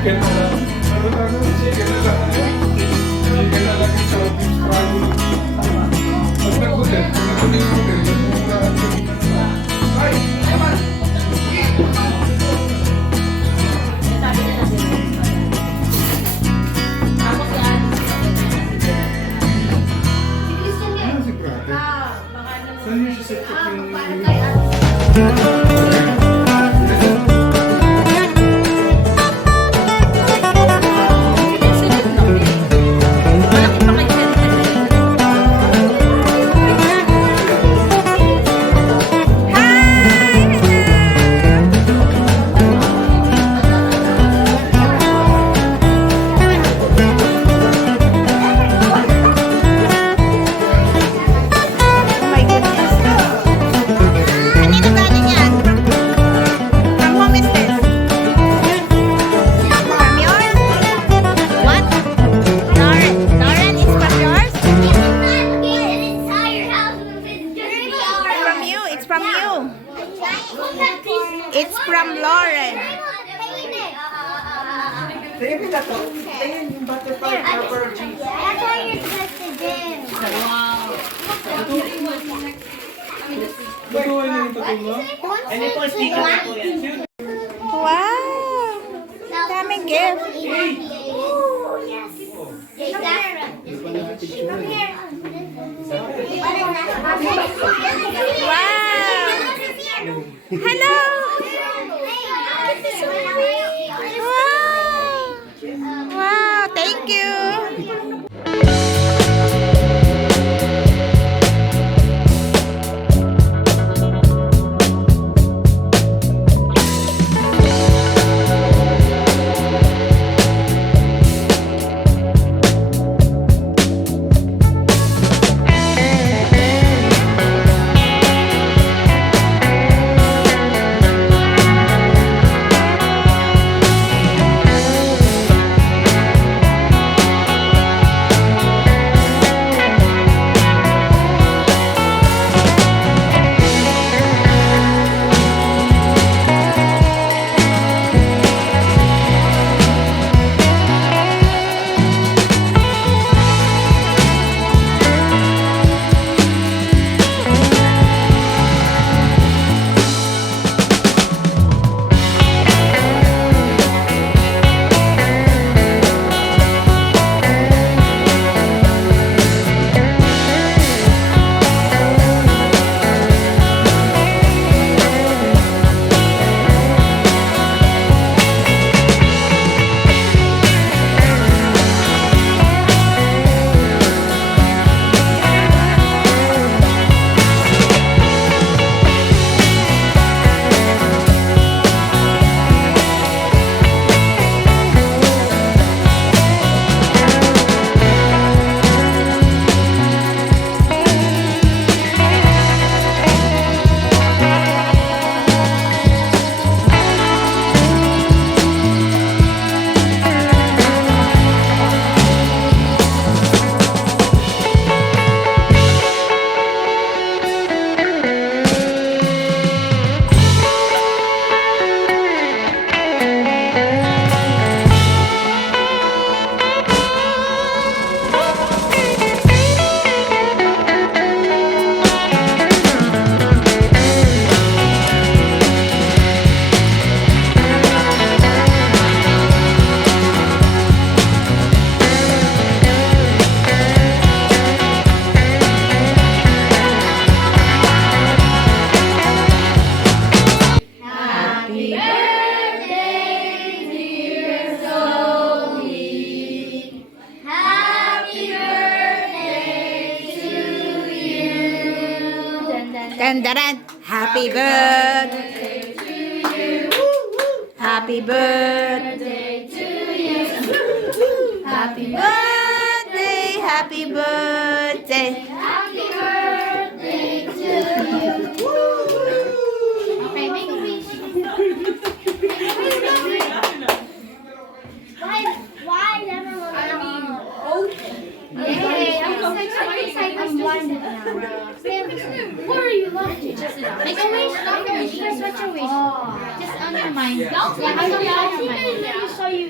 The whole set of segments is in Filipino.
chicken na lang. Chicken na lang. Chicken na lang ito. Beef stroganoff. Pag nag-hotel, ay! Naman! Ano si Prate? Saan niyo siya set up yung... It's from Lauren. That's why you're supposed to do. Lutuin niyo yung tattoo mo? Wow! Daming gift. Oh, yes. Come here. Wow! Hello! Wow! Wow! Thank you! Dandaran. Happy birthday to you. Happy birthday to you. Happy birthday, happy birthday. Happy birthday to you. Okay, make a wish. Why never will I mean open? Okay, I'm excited now. What are you laughing? Make a wish. What's your wish? Just on your mind. I think I saw you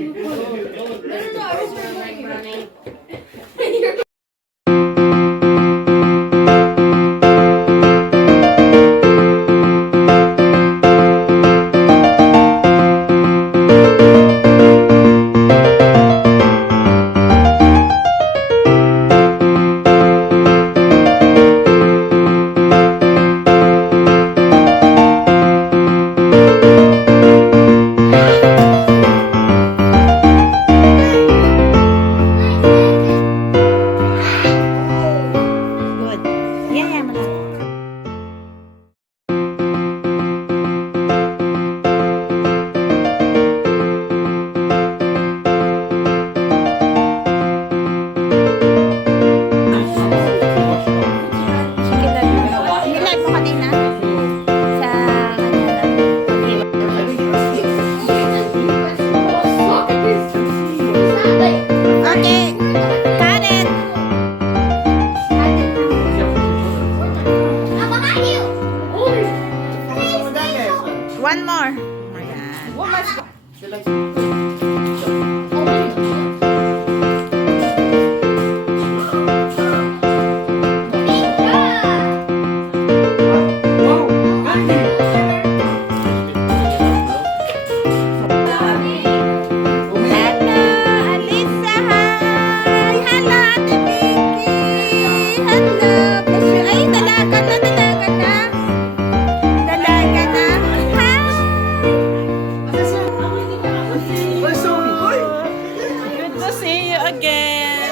see you again.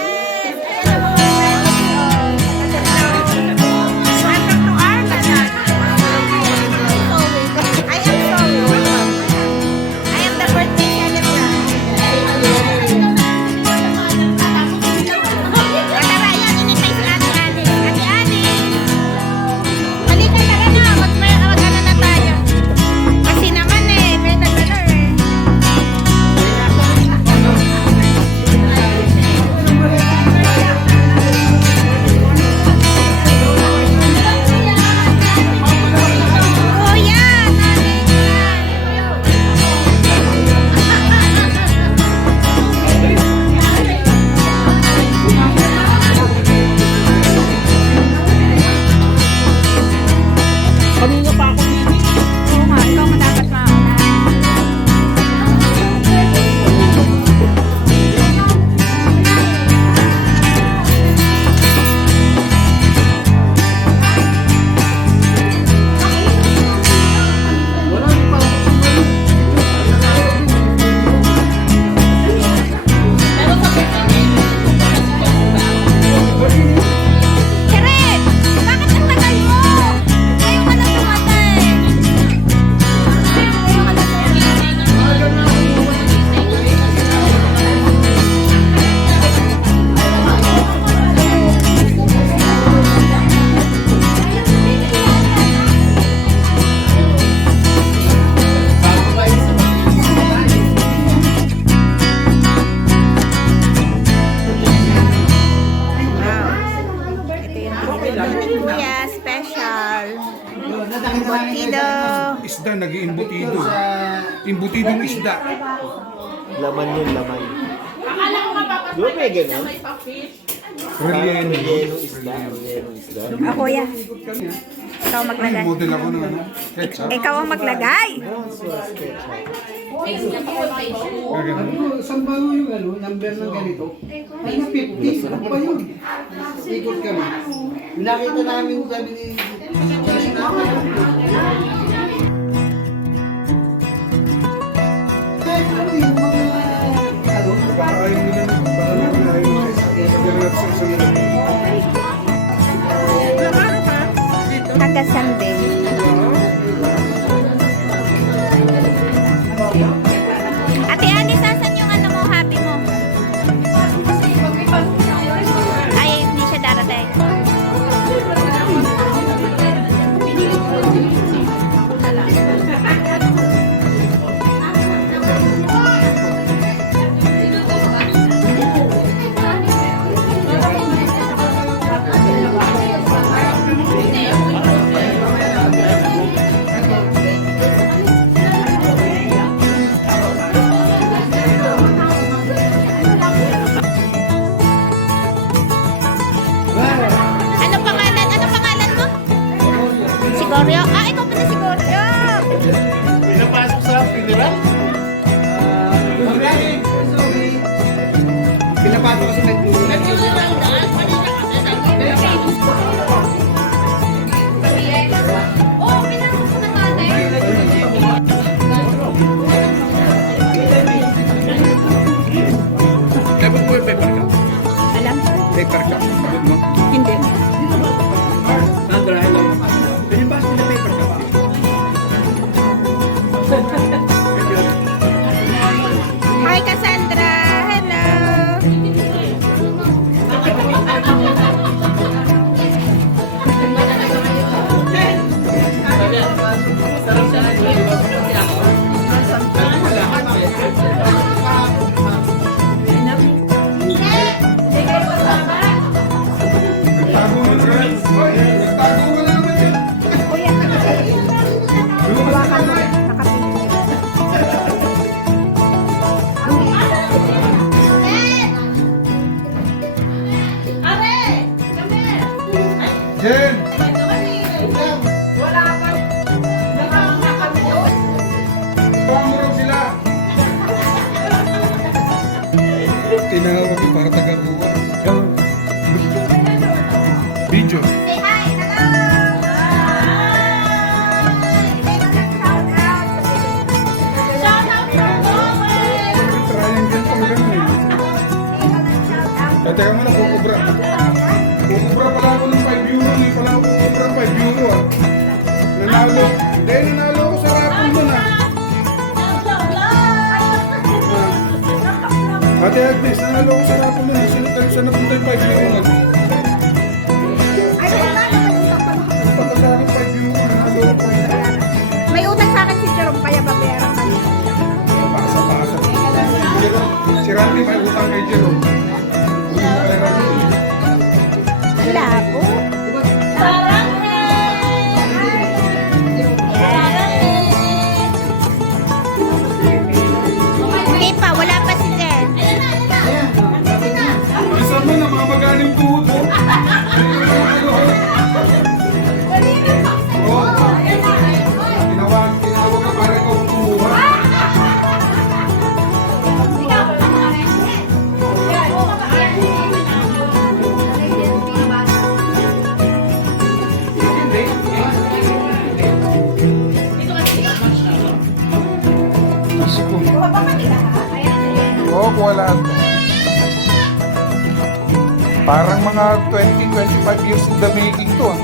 Kuya, special. Embutido. Isda, nag-iimbutido. Imbutidong isda. Laman yun, laman. Di ba may ganun? Relleno. Rellenong isda. Rellenong isda. Kuya. Ikaw maglagay. Model ako ng ano, ketchup. Ikaw ang maglagay. Gagano. Saan ba yung ano, number ng ganito? Ay, 50. Ano ba yun? Ikot kami. Nakita namin sabi ni Baka ayaw nila. Baka nila ayaw nila. Lagyan natin sa nila. Hanggang Sunday. Ate Ani, sasan yung ano mo, happy mo? Ay, hindi siya darating. Ano pangalan? Ano pangalan mo? Si Goryo? Ah, ikaw pala si Goryo. Pinapasok sa funeral? Pinapato kasi nag-dulo. Oh, pinasok ko na tatay. Dapat po yung paper cup. Alam? Paper cup. Abot mo. Hindi. Nandra, hello. Ganyan ba sa paper cup? Hi, Cassandra. Hello. Tago mo na. Tago mo na naman yun. Kuya, hawakan mo. Nakapinili. Jen! Kuha mo raw sila. Tinawag ko para taga-uwa. Video. Say hi. Hello. Shout out from Norway. Triangle pang gano'n eh. Teka muna, kukubra. Kukubra pala ako ng 5 euro. Hindi pala ako kukubra ng 5 euro ah. Nanalo. Hindi, nanalo ako sa rapon doon ah. Ate Agnes, nanalo ako sa rapon doon. Saan napunta yung 5 euro na? Punta sa akin 5 euro. Nanalo ako. May utang sa akin si Jerome, kaya babayaran ka niya. Pasa. Si Randy may utang kay Jerome. Wala po. Okay pa, wala pa si Jen. Isang mo na mamaganing tuhod mo. Tinawag ka para ikaw kumuha. Oo, kuha lahat. Parang mga 20-25 years in the making to ah.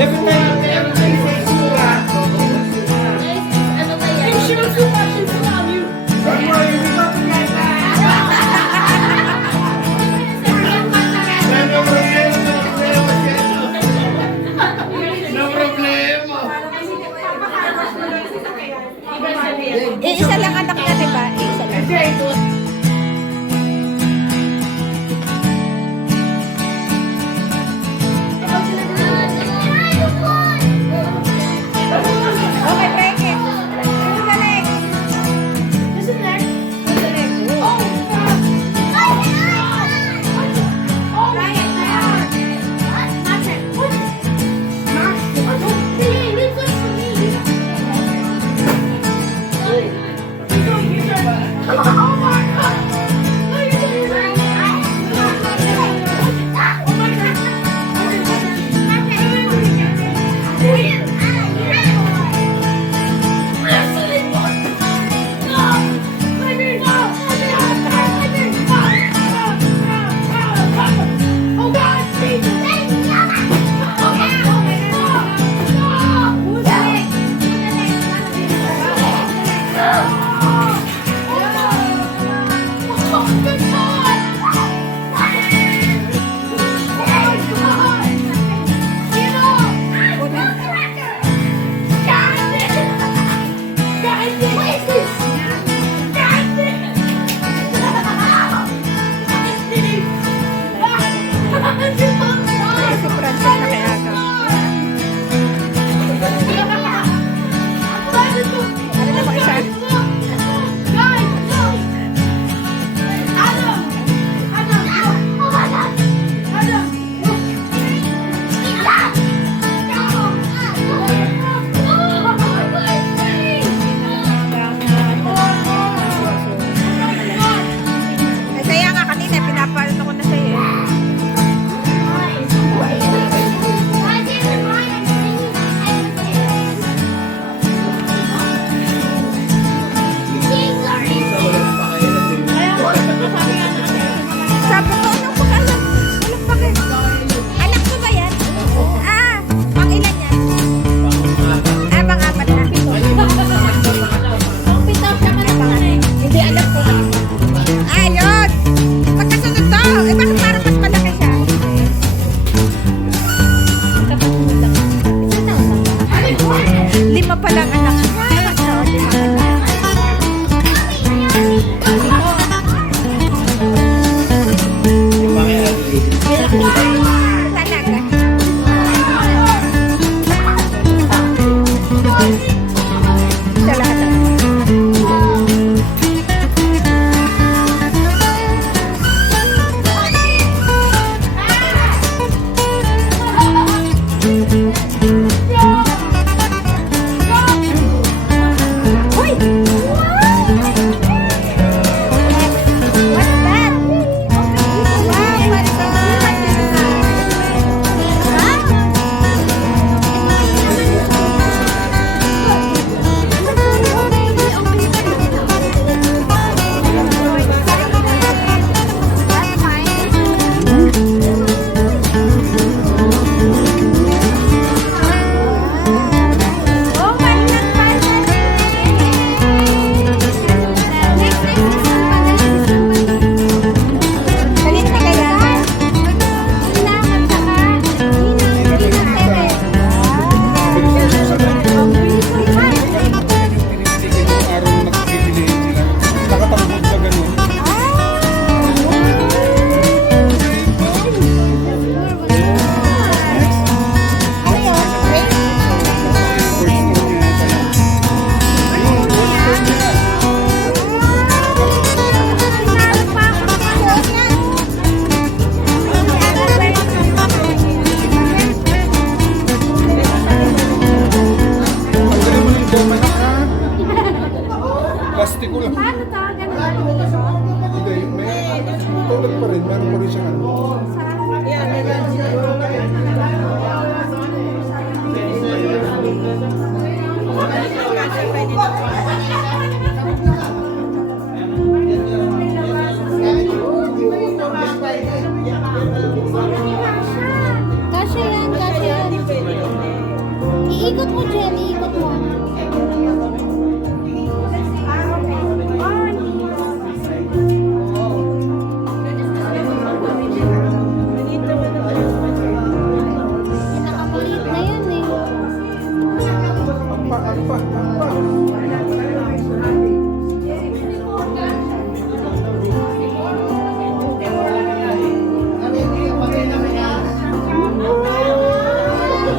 Every time say Sura. Ano kaya? Don't worry, we got the guy back. No problema. Isa lang anak niya, di ba? Isa lang. Ay,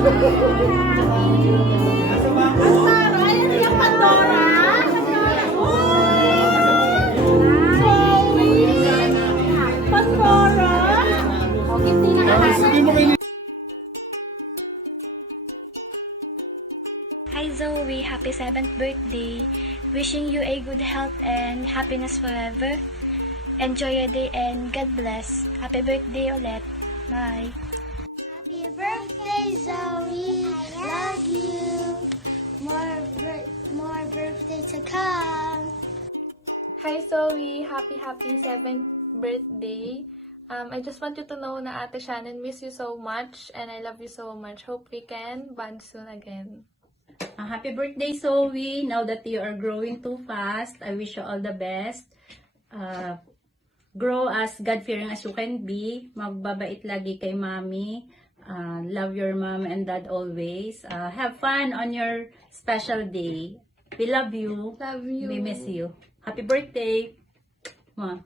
Taro, ayan yung Pandora. Zoe. Pandora. O, gift din na Sabihin mo kay Hi Zoe, happy 7th birthday. Wishing you a good health and happiness forever. Enjoy your day and God bless. Happy birthday ulit. Bye. Happy birthday, Zoe. Love you. More birthday to come. Hi Zoe! Happy 7th birthday! I just want you to know na Ate Shannon miss you so much and I love you so much. Hope we can bond soon again. Happy birthday, Zoe! Now that you are growing too fast, I wish you all the best. Grow as God-fearing as you can be. Magbabait lagi kay Mommy. Love your mom and dad always. Have fun on your special day. We love you. Love you. We miss you. Happy birthday! Mwah.